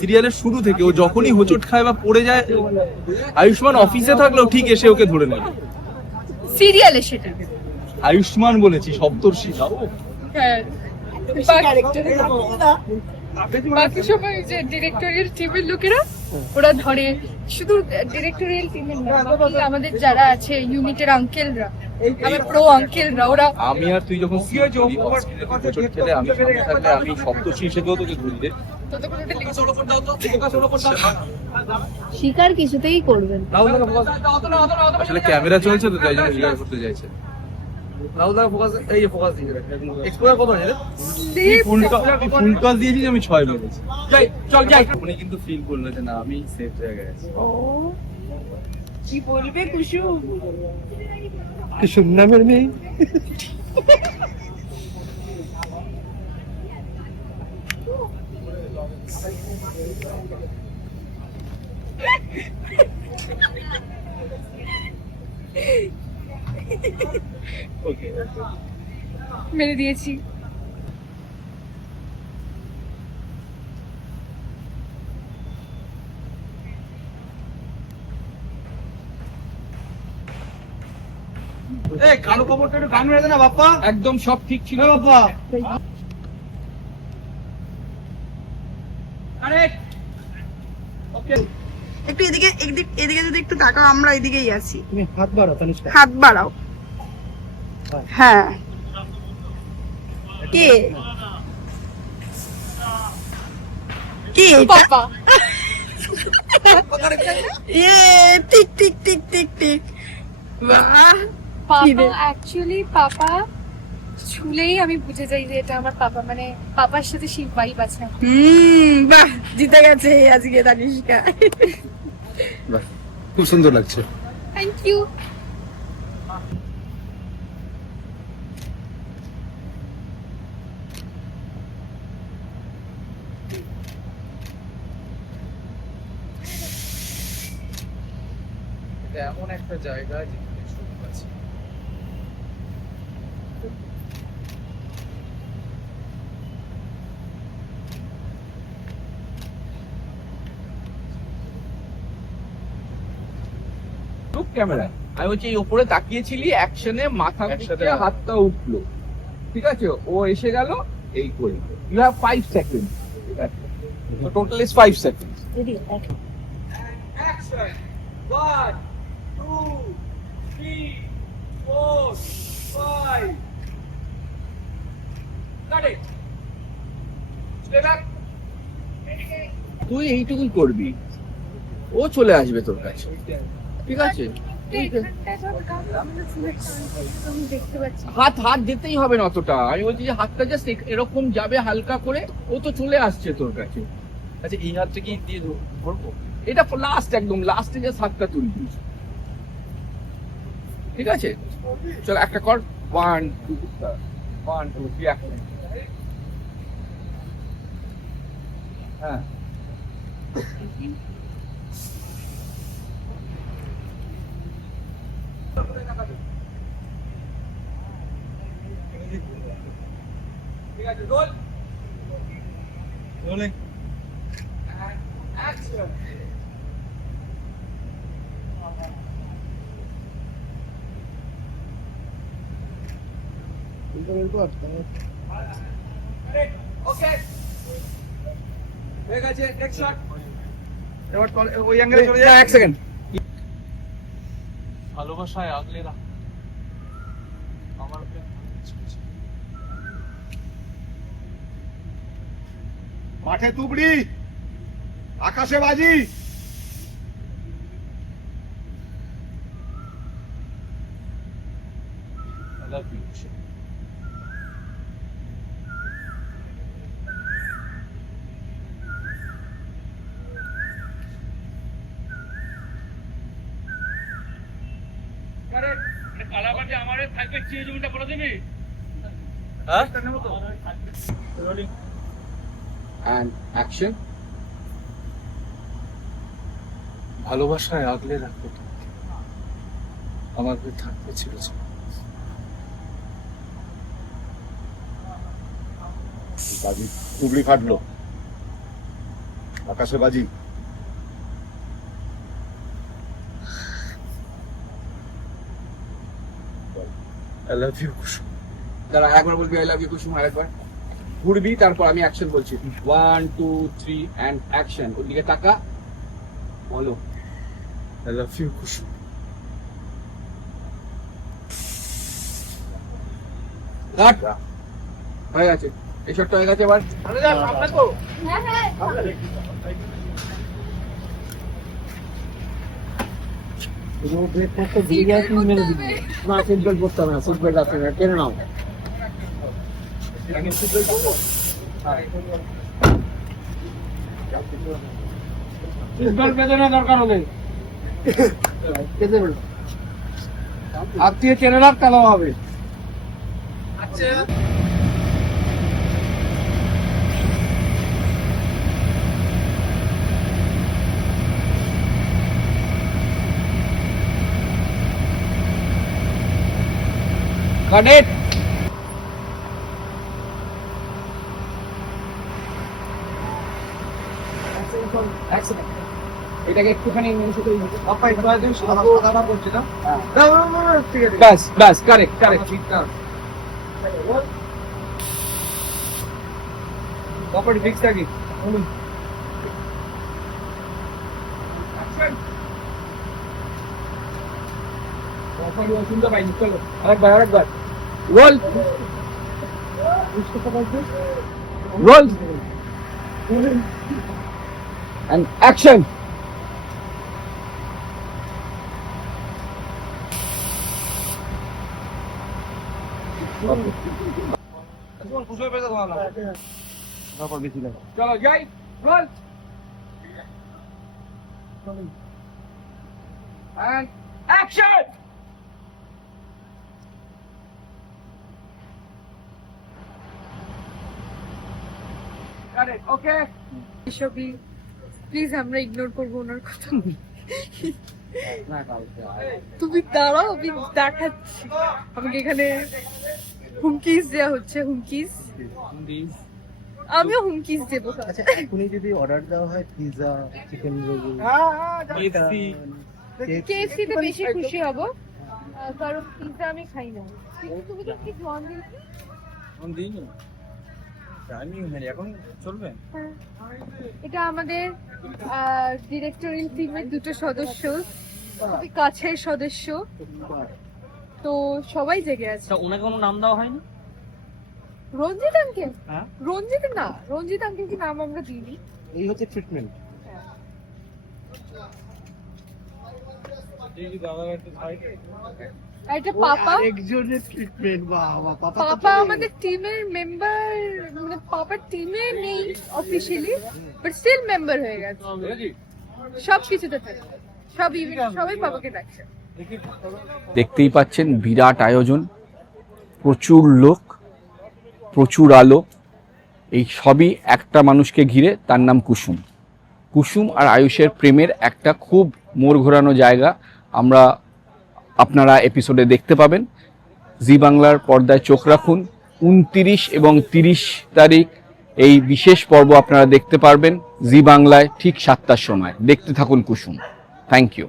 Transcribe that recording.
সিরিয়ালের শুরু থেকে ও যখনই হোঁচট খায় বা পড়ে যায়, আয়ুষ্মান অফিসে থাকলেও ঠিক এসে ওকে ধরে নেবে। সিরিয়ালে সেটা আয়ুষ্মান বলেছি, সপ্তর্ষি না ও। হ্যাঁ বাকি সময় যে ডিরেক্টরিয়াল টিমের লোকেরা ওরা ধরে, শুধু ডিরেক্টরিয়াল টিমের না, বাকি আমাদের যারা আছে ইউনিটের আঙ্কেলরা, আমার প্রো আঙ্কেলরা, ওরা আমি আর তুই যখন হোঁচট খেলে আমি সামনে থাকলে আমি সপ্তর্ষি হিসেবেও তোকে ধরি রে। ততক্ষণ ওটা লেগেছে। শিকার কিছুতেই করবেন না। আসলে ক্যামেরা চলছে তো তাই জন্য শিকার করতে চাইছে। ফুল টস দিয়েছিস, আমি 6 মেরেছি। উনি কিন্তু ফিল করলো যে না আমি সেফ জায়গায় আছি। কি বলবে কুসুম? কুসুম নামের মেয়ে। মেরে দিয়েছি। কালো খবরটা একটু গান মেরে দে না বাপ্পা। একদম সব ঠিক ছিল বাপ্পা একটু এদিকে এদিকে যদি একটু তাকাও, আমরা এদিকেই আছি। তুমি হাত বাড়াও তানিষ্কা। হাত বাড়াও। হ্যাঁ কে কে papa tick tick tick tick tick. বাহ, পাপা অ্যাকচুয়ালি পাপা ছুলেই আমি বুঝে যাই যে এটা আমার পাপা, মানে পাপার সাথে সেই ভাইব আছে। বাহ, জিতে গেছে আজকে তানিষ্কা। খুব সুন্দর লাগছে। Thank you. এমন একটা জায়গা যেখানে সুখ আছে। ক্যামেরা আমি বলছি এই উপরে তাকিয়েছিলি, অ্যাকশনে মাথা একসাথে ঘুরিয়ে হাতটা উঠলো, ঠিক আছে, ও এসে গেল এই করে। ইউ হ্যাভ 5 সেকেন্ড, ঠিক আছে, তো total is 5 second. Action 1 2 3 4 5 cut it, stay back. তুই এইটুকুই করবি, ও চলে আসবে তোর কাছে, ঠিক আছে। দেখতে পাচ্ছি হাত হাত দিতেই হবে না অতটা, আমি বলছি যে হাতটা জাস্ট এরকম যাবে হালকা করে, ও তো চলে আসছে তোর কাছে। আচ্ছা এই হাতটা কি দিয়ে ধরবো? এটা লাস্ট, একদম লাস্টে যে হাতটা তুলবি, ঠিক আছে। চল একটা কর, 1 2 1 2 3 অ্যাকশন। হ্যাঁ ঠিক আছে, রোল রোলিং। অ্যাকশন। ওকে হয়ে গেছে, নেক্সট শট। এবার ওই অ্যাঙ্গেলে চলে যা। 1 সেকেন্ড। ভালোবাসায় আগলে রাখ আমার মাঠে তুবড়ি, আকাশে বাজি। I love you. হ্যাঁ? And action. ভালোবাসায় আগলে রাখো তোমাকে, আমার হয়ে থাকতে ছিল। তুবড়ি ফাটলো। আকাশে বাজি। I love you, কুসুম। দাঁড়া, একবার বলবি আই লাভ ইউ কুসুম, আরেকবার ঘুরবি, তারপর আমি অ্যাকশন বলছি। 1 2 3 অ্যান্ড অ্যাকশন। ওদিকে তাকা, বলো। I love you, কুসুম। কাট। হয়ে গেছে, এই শটটা হয়ে গেছে। এবার হ্যাঁ হ্যাঁ সিটবেল্ট করতে হবে না, সিটবেল্ট আছে না, টেনে নাও। সিটবেল্ট বেঁধে দরকার হলে হাত দিয়ে টেনে রাখ, তাহলে হবে। Got it? Excellent. এটাকে একটুখানি ব্যাস ব্যাস, কারেক্ট কারেক্ট। প্রপার্টি ফিক্স থাকি। শুনতে পাইনি, চলো আরেকবার। Roll roll and action. চলো যাই, রোল and action. Got it, okay. এসবই প্লিজ আমরা ইগনোর করবো ওনার কথা। তুমি দাঁড়াও, আমি দেখাচ্ছি। আমাকে এখানে হুমকিস দেওয়া হচ্ছে, হুমকিস। আমিও হুমকিস দেবো। আচ্ছা, এখনই যদি অর্ডার দেওয়া হয় পিৎজা, চিকেন রোল, কেএফসি তে বেশি খুশি হব, কারণ পিৎজা আমি খাই না। কিন্তু তুমি তো কি জন দিয়েছো? এখন চলবে। এটা আমাদের ডিরেক্টরিয়াল টিমের দুটো সদস্য, খুবই কাছের সদস্য, তো সবাই জেগে আছে। ওনাকে কোনো নাম দেওয়া হয়নি? রঞ্জিত আঙ্কেল? হ্যাঁ। রঞ্জিত না, রঞ্জিত আঙ্কেল কি নাম আমরা দিইনি। এই হচ্ছে ট্রিটমেন্ট। আর এটা পাপা, একজনের ট্রিটমেন্ট। বাবা, পাপা আমাদের টিমের মেম্বার, মানে পাপার টিমে নেই অফিশিয়ালি, বাট স্টিল মেম্বার হয়ে গেছে। সব কিছুতে থাকে, সব ইভেন্ট সবাই পাপাকে ডাকছে। দেখতেই পাচ্ছেন বিরাট আয়োজন, প্রচুর লোক, প্রচুর আলো, এই সবই একটা মানুষকে ঘিরে, তার নাম কুসুম। কুসুম আর আয়ুষের প্রেমের একটা খুব মোড় ঘোরানো জায়গা আমরা আপনারা এপিসোডে দেখতে পাবেন। জি বাংলার পর্দায় চোখ রাখুন, 29 এবং 30 তারিখ এই বিশেষ পর্ব আপনারা দেখতে পারবেন জি বাংলায় ঠিক 7টার সময়। দেখতে থাকুন কুসুম। Thank you.